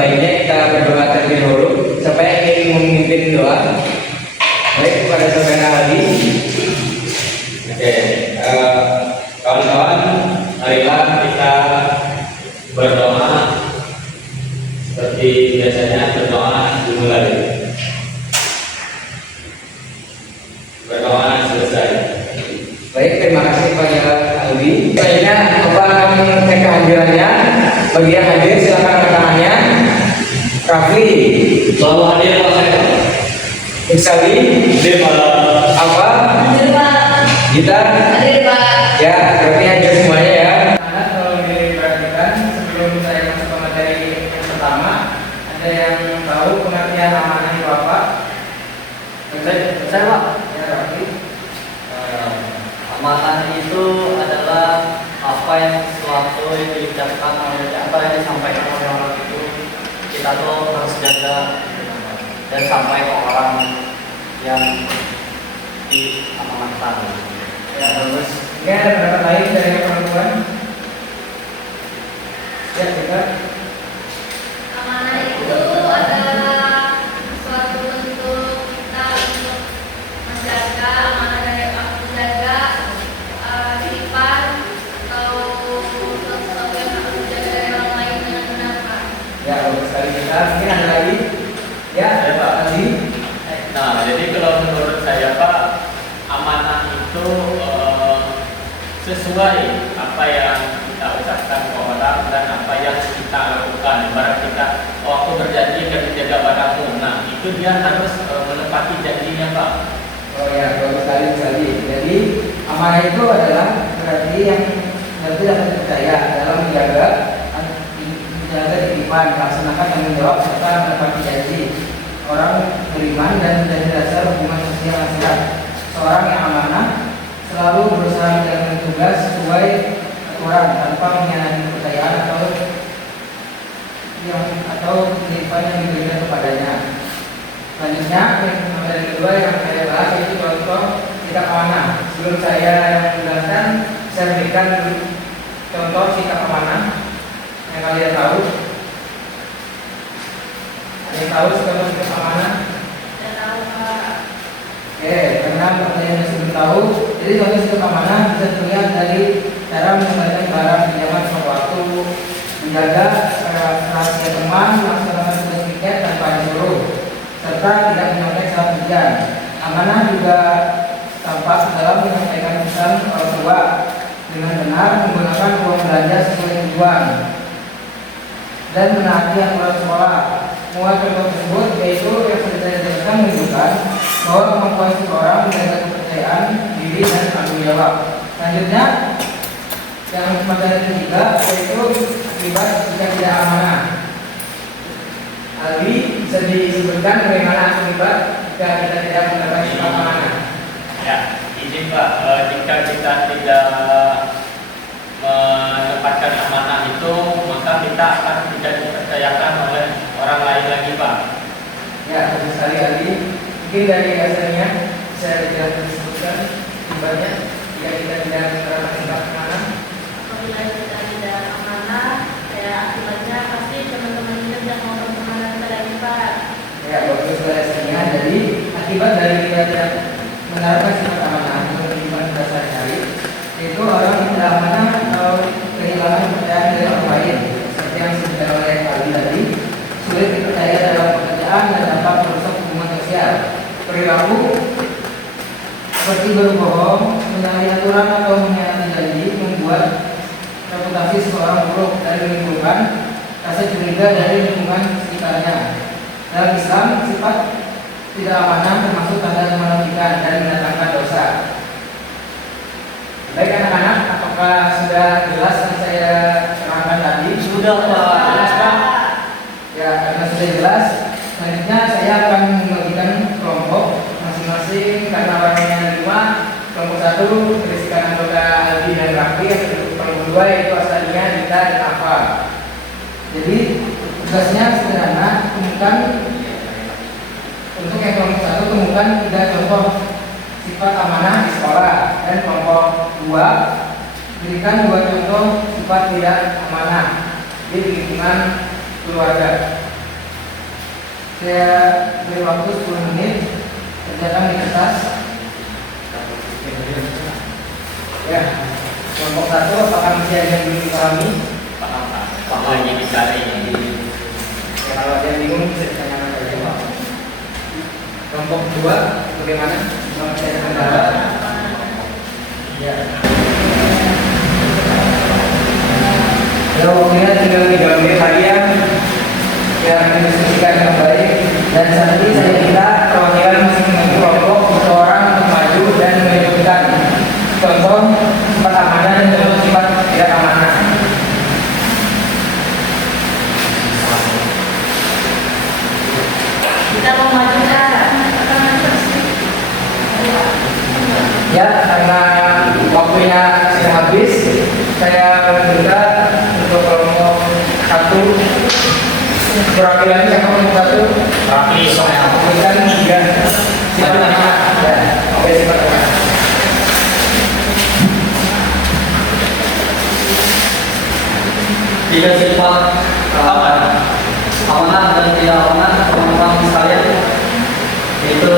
baiknya kita berdoa terlebih dahulu. Siapa yang ingin memimpin doa? Baik, kepada saudara Aldi. Oke, kawan-kawan, marilah kita berdoa seperti biasanya. Berdoa dimulai, berdoa selesai. Baik, terima kasih Pak Aldi. Baiknya Bapak akan mengecek kehadirannya. Bagi yang hadir silakan angkat tangannya. Rafli, Selalu hadir Pak saya. Iksali, Hadir malam. apa? Hadir Pak. Gita, Hadir Pak. ya, berarti hadir semuanya ya. Anak kalau diperhatikan sebelum saya masuk ke materi yang pertama, ada yang tahu pengertian amanah itu apa? Saya Pak, Ya, Rafli. amanah itu adalah apa yang sesuatu yang diucapkan oleh apa yang disampaikan oleh orang itu kita tuh harus jaga dan sampai ke orang yang diamanahkan. Ya, bagus. Oke, ada pendapat lain dari perempuan? Ya, kita. Amanah itu adalah suatu bentuk kita untuk menjaga amanah dari menjaga titipan atau sesuatu yang harus dijaga dari orang lain dengan benar Pak. Ya, bagus sekali kita. Mungkin ada lagi? Ya, Ada, Pak. Aldi. Nah, jadi kalau menurut saya Pak, amanah itu sesuai apa yang kita ucapkan ke orang dan apa yang kita lakukan. Ibarat kita waktu berjanji akan menjaga barangmu, nah itu dia harus menepati janjinya Pak. Oh ya, bagus sekali sekali. Jadi amanah itu adalah berarti yang berarti dapat dipercaya dalam menjaga titipan, melaksanakan tanggung jawab serta menepati janji orang beriman dan menjadi dasar hubungan sosial yang sehat. Seorang yang amanah selalu berusaha menjalankan tugas sesuai aturan tanpa mengkhianati kepercayaan atau titipan yang diberikan kepadanya. Selanjutnya, materi kedua yang saya bahas yaitu contoh sikap amanah. Sebelum saya menjelaskan, saya berikan contoh sikap amanah yang kalian tahu. Ada yang tahu contoh sikap amanah? Dan tahu Pak. Oke, karena pertanyaannya sebelum tahu, jadi contoh sikap amanah bisa terlihat dari cara mengembalikan barang pinjaman sewaktu waktu, menjaga rahasia teman, melaksanakan tugas piket tanpa disuruh, serta tidak menyontek saat ujian. Amanah juga tampak dalam menyampaikan pesan orang tua dengan benar, menggunakan uang belanja sesuai tujuan, dan menaati aturan sekolah. Semua contoh tersebut yaitu yang sudah saya jelaskan menunjukkan bahwa kemampuan seseorang menjaga kepercayaan diri dan tanggung jawab. Selanjutnya, yang materi ketiga yaitu akibat jika tidak amanah. Aldi, bisa disebutkan bagaimana akibat jika kita tidak mendapat sifat amanah? Ya, izin Pak, jika kita tidak menempatkan amanah itu, maka kita akan tidak dipercayakan oleh orang lain lagi Pak. Ya, bagus sekali Aldi. Mungkin dari hasilnya saya tidak disebutkan akibatnya jika kita tidak menerapkan sifat amanah. Apabila kita tidak amanah, ya akibatnya pasti teman-teman kita tidak mau berteman dengan kita Pak. Ya, bagus sekali hasilnya. Jadi akibat dari kita tidak menerapkan sifat amanah untuk kehidupan kita sehari-hari, yaitu orang yang tidak amanah atau kehilangan kepercayaan dari orang lain, seperti yang disebutkan oleh Aldi tadi, sulit dipercaya dalam pekerjaan dan dapat merusak hubungan sosial. Perilaku seperti berbohong, menyalahi aturan atau mengkhianati janji membuat reputasi seseorang buruk dan menimbulkan rasa curiga dari lingkungan sekitarnya. Dalam Islam, sifat tidak amanah termasuk tanda kemunafikan dan mendatangkan dosa. Baik anak-anak, apakah sudah jelas yang saya terangkan tadi? Sudah Pak. Jelas Pak? Ya, karena sudah jelas, selanjutnya saya akan membagikan kelompok masing-masing karena warnanya 5. Kelompok 1 berisikan anggota Aldi dan Raffi, kelompok 2 yaitu asalnya Dita dan Afa. Jadi tugasnya sederhana, temukan untuk yang kelompok 1 temukan 3 contoh sifat amanah di sekolah, dan kelompok 2 berikan 2 contoh sifat tidak amanah di lingkungan keluarga. Saya beri waktu 10 menit. Kerjakan di kertas. Ya. Kelompok 1 apakah masih ada yang belum dipahami? Paham Pak? Paham lagi dicari. Ya, kalau ada yang bingung bisa ditanyakan saja Pak. Kelompok 2 bagaimana? Masih ada kendala? Ya. Ya, waktunya tinggal 3 menit lagi ya. Ya, akan diskusikan yang baik. Dan saat ini saya minta perwakilan masing-masing kelompok seseorang untuk maju dan menyebutkan contoh sifat amanah dan contoh sifat tidak amanah. Kita mau maju Ya, karena waktunya sudah habis, saya meminta untuk kelompok 1 perwakilannya kelompok 1 Rapi soalnya. memberikan 3 sifat amanah. Ya, oke, sifat amanah. Tiga sifat amanah dan tidak amanah teman-teman sekalian. Itu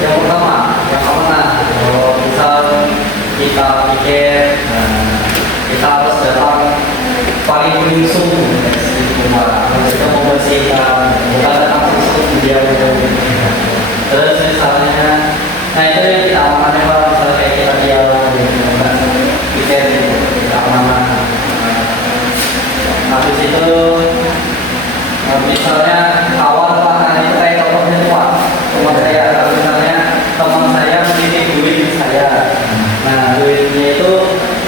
yang pertama, yang amanah. Kalau misal kita pikir kita harus datang paling langsung di rumah, kita membersihkan, bukan datang langsung dia terus misalnya, nah itu yang kita amanah Pak. Misalnya kayak kita diam, bukan pikir kita amanah. Habis itu misalnya awal Pak, nah itu kayak contohnya tuh Pak, teman saya, kalau misalnya teman saya menitip duit ke saya, nah duitnya itu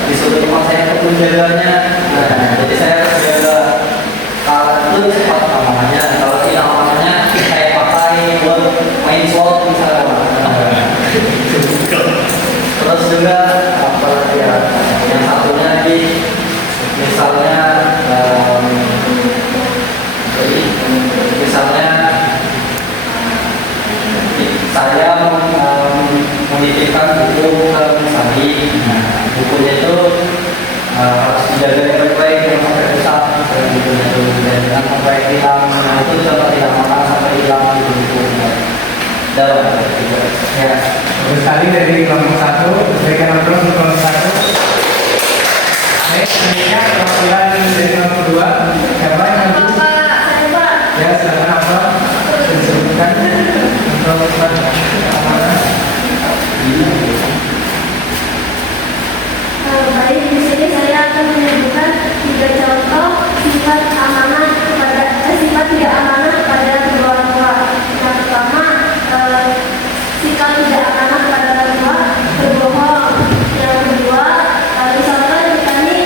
disuruh teman saya untuk menjaganya, nah jadi saya harus jaga. Kalau itu sifat amanahnya, kalau tidak amanahnya saya pakai buat main slot misalnya Pak. Terus juga apa lagi ya, yang satunya lagi misalnya jadi misalnya saya menitipkan buku ke Sandi, nah, bukunya itu harus dijaga baik-baik, jangan sampai rusak bukunya itu, dan jangan sampai hilang. Nah itu contoh tidak amanah sampai hilang di buku. Dalam Ya, bagus sekali dari kelompok 1. Berikan aplaus untuk kelompok 1. Baik, selanjutnya perwakilan dari kelompok 2. Siapa yang maju? Ya, silakan aplaus. Disebutkan untuk sifat amanah. Baik, di sini saya akan menyebutkan 3 contoh sifat amanah kepada sifat tidak amanah pada kedua orang tua. Yang pertama, sikap tidak amanah kepada orang tua, berbohong. Yang kedua, misalkan kita ini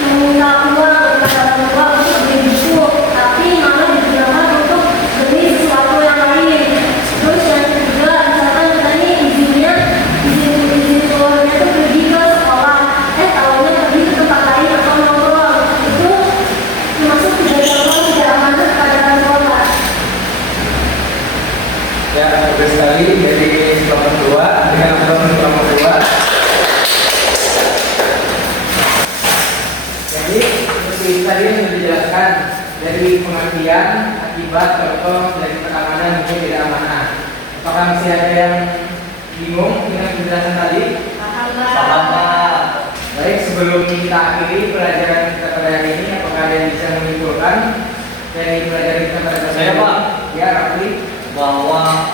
meminta uang kepada orang tua untuk beli buku, tapi malah digunakan untuk beli sesuatu yang lain. Terus yang ketiga, misalkan kita ini izin keluarnya itu pergi ke sekolah, tahunya pergi ke tempat lain atau nongkrong. Itu termasuk 3 contoh tidak amanah kepada orang tua Pak. Ya, bagus sekali dari kelompok 2. Dengan aplaus untuk kelompok 2. Jadi, seperti tadi yang sudah dijelaskan dari pengertian, akibat, contoh dari keamanan mungkin tidak amanah. Apakah masih ada yang bingung dengan penjelasan tadi? Paham paham Pak. Baik, sebelum kita akhiri pelajaran kita pada hari ini, apakah ada yang bisa menyimpulkan dari pelajaran kita pada hari Saya, ini? Pak. Ya, Rafli. Bahwa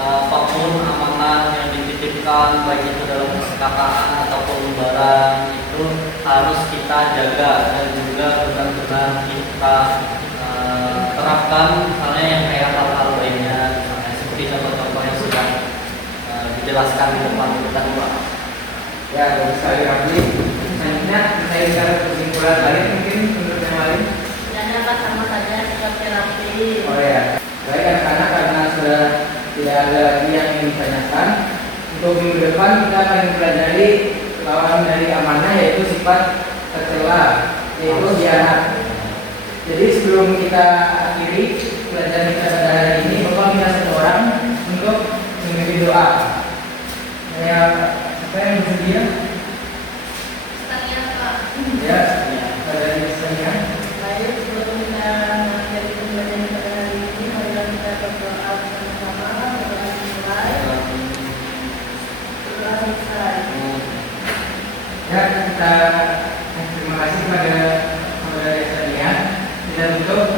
apapun amanah yang dititipkan baik itu dalam perkataan ataupun barang itu harus kita jaga dan juga benar-benar kita terapkan, misalnya yang kayak hal-hal lainnya, misalnya seperti contoh-contoh yang sudah dijelaskan di depan kita Pak. Ya, bagus sekali Rafli. Selanjutnya saya bisa kesimpulan lain mungkin menurut yang lain. Dan dapat sama saja sikap terapi. Oh ya, baik anak-anak, karena sudah tidak ada lagi yang ingin ditanyakan, untuk minggu depan kita akan mempelajari lawan dari amanah, yaitu sifat tercela, yaitu khianat. Jadi sebelum kita akhiri pelajaran kita pada hari ini, Bapak minta satu orang untuk memimpin doa. Saya siapa yang bersedia? Tanya Pak. Ya, pada ini. Baik, sebelum kita mengakhiri pembelajaran pada hari ini, kita terima kasih kepada saudara Yesenia. Tidak untuk